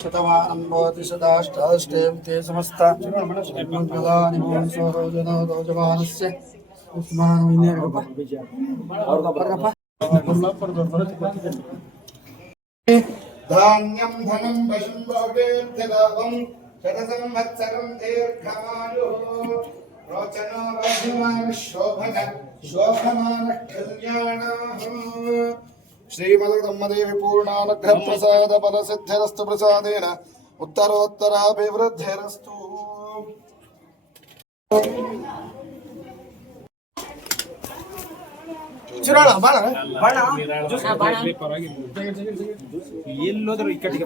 शतमानं भवति भवेत्यलाभं शतसंवत्सरं दीर्घमायुः रोचनो वर्धमान शोभन शोभमानः कल्याणाः श्रीमदम्मदेवी पूर्णानुग्रह प्रसाद फलसिद्धिरस्तु प्रसादेन उत्तरोत्तराभिवृद्धिरस्तु ಚಿರಾಳ ಬಾಳ ಎಲ್ಲೋದ್ರೂ ಈ ಕಟ್ಟಿಗೆ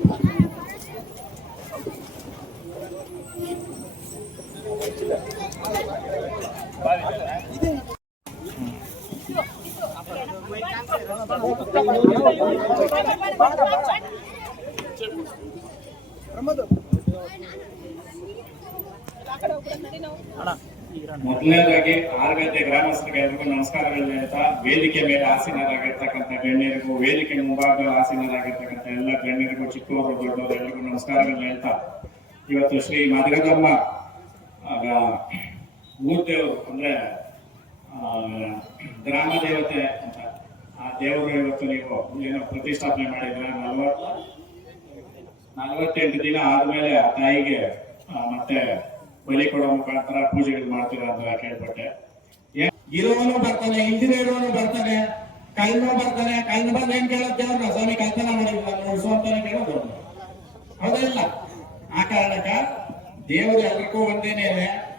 ಮೊದಲನೇದಾಗಿ ಆರ್ಗತೆ ಗ್ರಾಮಸ್ಥರಿಗೆ ಎಲ್ರಿಗೂ ನಮಸ್ಕಾರಗಳು ಹೇಳ್ತಾ ವೇದಿಕೆ ಮೇಲೆ ಆಸೀನರಾಗಿರ್ತಕ್ಕಂಥ ಗಣ್ಯರಿಗೂ, ವೇದಿಕೆ ಮುಂಭಾಗದಲ್ಲಿ ಆಸೀನರಾಗಿರ್ತಕ್ಕಂಥ ಎಲ್ಲ ಗಣ್ಯರಿಗೂ, ಚಿಕ್ಕವರು, ದೊಡ್ಡವರು ಎಲ್ರಿಗೂ ನಮಸ್ಕಾರಗಳು ಹೇಳ್ತಾ ಇವತ್ತು ಶ್ರೀ ಮಧುಗದಮ್ಮ ಮೂರ್ದೇವರು ಅಂದ್ರೆ ಗ್ರಾಮ ದೇವತೆ ಅಂತ. ಆ ದೇವರು ಇವತ್ತು ನೀವು ಏನೋ ಪ್ರತಿಷ್ಠಾಪನೆ ಮಾಡಿದ್ರೆ ನಲ್ವತ್ತು ನಲವತ್ತೆಂಟು ದಿನ ಆದ್ಮೇಲೆ ಆ ತಾಯಿಗೆ ಮತ್ತೆ ಬಲಿ ಕೊಡೋ ಮುಖಾಂತರ ಪೂಜೆಗಳು ಮಾಡ್ತೀರಾ ಅಂತ ಕೇಳ್ಪಟ್ಟೆ. ಇರೋನು ಬರ್ತಾನೆ ಇಂದಿನ ಇರೋನು ಬರ್ತಾನೆ ಕೈನೋ ಬರ್ತಾನೆ ಕೈನ ಬಂದ ಏನ್ ಕೇಳುತ್ತೆ ದೇವ್ರನ್ನ ಸ್ವಾಮಿ ಕಲ್ಪನ ಮಾಡಿಲ್ಲ ನೋಡ್ಸು ಅಂತಾನೆ ಕೇಳೋದು ಹೌದಿಲ್ಲ? ಆ ಕಾರಣಕ್ಕ ದೇವರು ಎಲ್ರಿಗೂ ಒಂದೇನೆ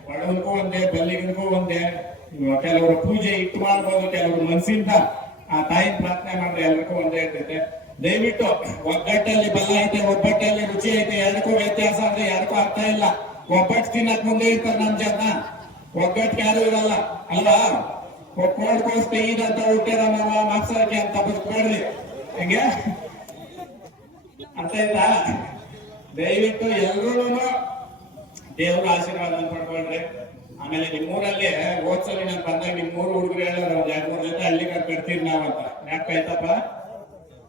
ಬಡವರಿಗೂ ಒಂದೇ ಬಲ್ಲಿಗರಿಗೂ ಒಂದೇ. ಕೆಲವರು ಪೂಜೆ ಇಟ್ಟು ಮಾಡ್ಬೋದು, ಕೆಲವರು ಮನಸ್ಸಿಂದ ಆ ತಾಯಿನ ಪ್ರಾರ್ಥನೆ ಮಾಡಿದ್ರೆ ಎಲ್ರಿಗೂ ಒಂದೇ ಇರ್ತೈತೆ. ದಯವಿಟ್ಟು ಒಗ್ಗಟ್ಟಲ್ಲಿ ಬಲ ಐತೆ, ಒಬ್ಬಟ್ಟಲ್ಲಿ ರುಚಿ ಐತೆ ಇಲ್ಲ. ಒಬ್ಬಟ್ಟು ತಿನ್ನಕ್ ಮುಂದೆ ಇರ್ತಾರೆ ನಮ್ ಜನ. ಒಗ್ಗಟ್ಟು ಯಾರು ಇರಲ್ಲ. ಅಲ್ವಾ? ಕೋಡ್ಕೋಸ್ತೆ ಈದಂತ ಹುಟ್ಟಿದ ಮಾವ ಮಾಂಸಾರಕ್ಕೆ ಅಂತ ಬದುಕ್ಬೇಡ್ರಿ ಹೆಂಗೆ? ಅಂತ ಇಲ್ಲ ದಯವಿಟ್ಟು ಎಲ್ರೂ ದೇವರ ಆಶೀರ್ವಾದ ಪಡ್ಕೊಳ್ರಿ. ಆಮೇಲೆ ನಿಮ್ಮೂರಲ್ಲಿ ಓದ್ಸಲಿ ನಾನು ಬಂದಾಗ ನಿಮ್ಮೂರು ಹುಡುಗರು ಹೇಳೋರು ಒಂದ್ ಎರಡು ಮೂರು ಜೊತೆ ಹಳ್ಳಿ ಕಟ್ತೀರಿ ನಾವಂತ ಯಾಕಾಯ್ತಪ್ಪ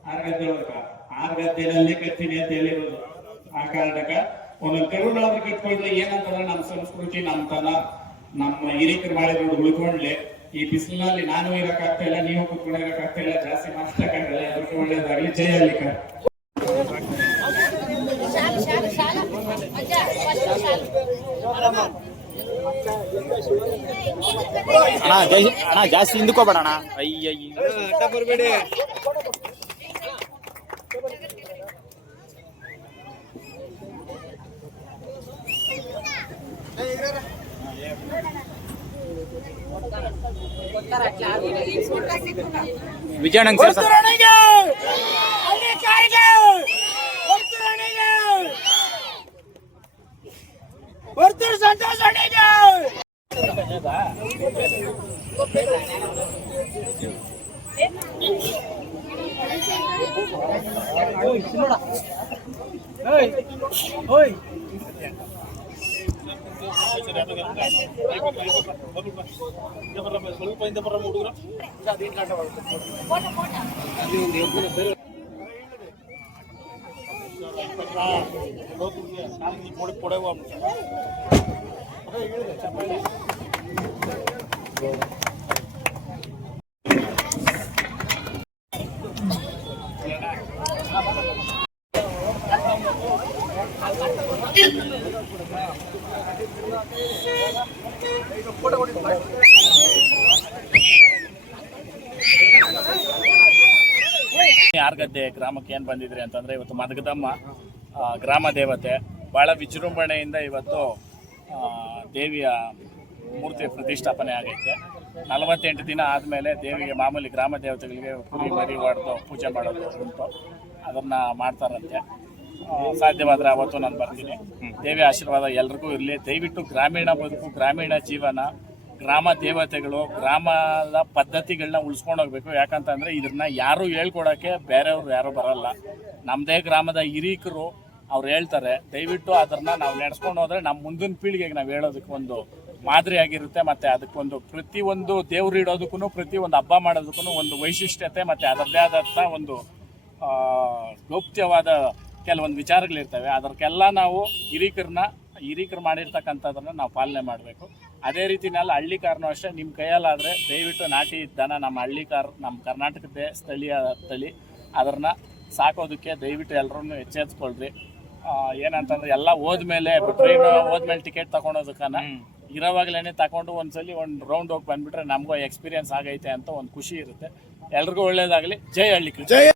ಆರ್ ಗದ್ದೆ ಆರ್ ಗದ್ದೆನಲ್ಲಿ ಕಟ್ತೀನಿ ಅಂತ ಹೇಳಿರೋದು. ಆ ಕಾರಣಕ್ಕ ಒಂದೊಂದು ಕರುಣಾದ್ರು ಕಟ್ಕೊಂಡ್ರೆ ಏನಂತಂದ್ರೆ ನಮ್ಮ ಸಂಸ್ಕೃತಿ ನಮ್ಮ ತನ ನಮ್ಮ ಹಿರಿಕರು ಮಾಡಿರೋದು ಉಳ್ಕೊಂಡ್ಲಿ. ಈ ಬಿಸಿಲಿನಲ್ಲಿ ನಾನು ಇರಕ್ಕಾಗ್ತಾ ಇಲ್ಲ ನೀವು ಕುತ್ಕೊಂಡಿರಕ್ಕಾಗ್ತಾ ಇಲ್ಲ ಜಾಸ್ತಿ ಮಾತಾಡಕ್ಕಾಗಲ್ಲ ಎಲ್ರಿಗೂ ಒಳ್ಳೇದಾಗ್ಲಿ ಜಯ ಅಲ್ಲಿಕ ಅಣ್ಣ ಅಣ್ಣ ಶಾಲೆ ಅಜ್ಜ ಅಣ್ಣ. ಅಯ್ಯ ಅಣ್ಣ ಜೈ- ಅಣ್ಣ ಜಾಸ್ತಿ ಹಿಂದಕ್ಕೋಬೇಡ ಅಣ್ಣ ಅಯ್ಯಯ್ಯ ಓಯ್ ಸೇರ್ಸ ಹೊರ್ತುರಣಗೆ ಅಲ್ಲಿಂಗರ್ಗೆ ಹೊರ್ತುರಣಗೆ ಹೊರ್ತುರು ಸಂತೋಷಣಿಗೆ ಫೋಟೋ ಫೋಟೋ ಯಾರ್ಗದ್ದೆ ಗ್ರಾಮಕ್ಕೆ ಏನು ಬಂದಿದ್ರಿ ಅಂತಂದರೆ ಇವತ್ತು ಮದಗದಮ್ಮ ಗ್ರಾಮ ದೇವತೆ ಭಾಳ ವಿಜೃಂಭಣೆಯಿಂದ ಇವತ್ತು ದೇವಿಯ ಮೂರ್ತಿ ಪ್ರತಿಷ್ಠಾಪನೆ ಆಗೈತೆ. ನಲವತ್ತೆಂಟು ದಿನ ಆದಮೇಲೆ ದೇವಿಗೆ ಮಾಮೂಲಿ ಗ್ರಾಮ ದೇವತೆಗಳಿಗೆ ಕುರಿ ಮರಿ ಹೊಡೆದು ಪೂಜೆ ಮಾಡೋದು ಉಂಟು. ಅದನ್ನು ಮಾಡ್ತಾರಂತೆ. ಸಾಧ್ಯವಾದರೆ ಅವತ್ತು ನಾನು ಬರ್ತೀನಿ. ದೇವಿ ಆಶೀರ್ವಾದ ಎಲ್ರಿಗೂ ಇರಲಿ. ದಯವಿಟ್ಟು ಗ್ರಾಮೀಣ ಬದುಕು, ಗ್ರಾಮೀಣ ಜೀವನ, ಗ್ರಾಮ ದೇವತೆಗಳು, ಗ್ರಾಮದ ಪದ್ಧತಿಗಳನ್ನ ಉಳಿಸ್ಕೊಂಡು ಹೋಗ್ಬೇಕು. ಯಾಕಂತಂದ್ರೆ ಇದನ್ನ ಯಾರು ಹೇಳ್ಕೊಡಕ್ಕೆ ಬೇರೆಯವ್ರು ಯಾರು ಬರಲ್ಲ. ನಮ್ಮದೇ ಗ್ರಾಮದ ಹಿರೀಕರು ಅವ್ರು ಹೇಳ್ತಾರೆ, ದಯವಿಟ್ಟು ಅದನ್ನ ನಾವು ನಡೆಸ್ಕೊಂಡು ಹೋದ್ರೆ ನಮ್ಮ ಮುಂದಿನ ಪೀಳಿಗೆಗೆ ನಾವು ಹೇಳೋದಕ್ಕೆ ಒಂದು ಮಾದರಿಯಾಗಿರುತ್ತೆ ಮತ್ತೆ ಅದಕ್ಕೊಂದು ಪ್ರತಿಯೊಂದು ದೇವ್ರು ಇಡೋದಕ್ಕೂ ಪ್ರತಿ ಒಂದು ಹಬ್ಬ ಮಾಡೋದಕ್ಕೂ ಒಂದು ವೈಶಿಷ್ಟ್ಯತೆ, ಮತ್ತೆ ಅದರದೇ ಆದಂಥ ಒಂದು ಗೌಪ್ಯವಾದ ಕೆಲವೊಂದು ವಿಚಾರಗಳಿರ್ತವೆ. ಅದಕ್ಕೆಲ್ಲ ನಾವು ಹಿರೀಕರನ್ನ ಹಿರೀಕರು ಮಾಡಿರ್ತಕ್ಕಂಥದ್ದನ್ನ ನಾವು ಪಾಲನೆ ಮಾಡಬೇಕು. ಅದೇ ರೀತಿನಲ್ಲಿ ಹಳ್ಳಿ ಕಾರ್ನು ಅಷ್ಟೇ ನಿಮ್ಮ ಕೈಯಲ್ಲಾದರೆ ದಯವಿಟ್ಟು ನಾಟಿ ದನ ನಮ್ಮ ಹಳ್ಳಿ ಕಾರ್ ನಮ್ಮ ಕರ್ನಾಟಕದ ಸ್ಥಳೀಯ ತಳಿ ಅದನ್ನ ಸಾಕೋದಕ್ಕೆ ದಯವಿಟ್ಟು ಎಲ್ಲರೂ ಎಚ್ಚೆತ್ಕೊಳ್ರಿ. ಏನಂತಂದ್ರೆ ಎಲ್ಲ ಹೋದ್ಮೇಲೆ ಟ್ರೈನ್ ಹೋದ್ಮೇಲೆ ಟಿಕೆಟ್ ತಗೊಳೋದಕ್ಕನ ಇರೋವಾಗ್ಲೇನೆ ತಗೊಂಡು ಒಂದ್ಸಲಿ ಒಂದು ರೌಂಡ್ ಹೋಗಿ ಬಂದ್ಬಿಟ್ರೆ ನಮಗೂ ಎಕ್ಸ್ಪೀರಿಯನ್ಸ್ ಆಗೈತೆ ಅಂತ ಒಂದು ಖುಷಿ ಇರುತ್ತೆ. ಎಲ್ರಿಗೂ ಒಳ್ಳೇದಾಗಲಿ. ಜೈ ಹಳ್ಳಿ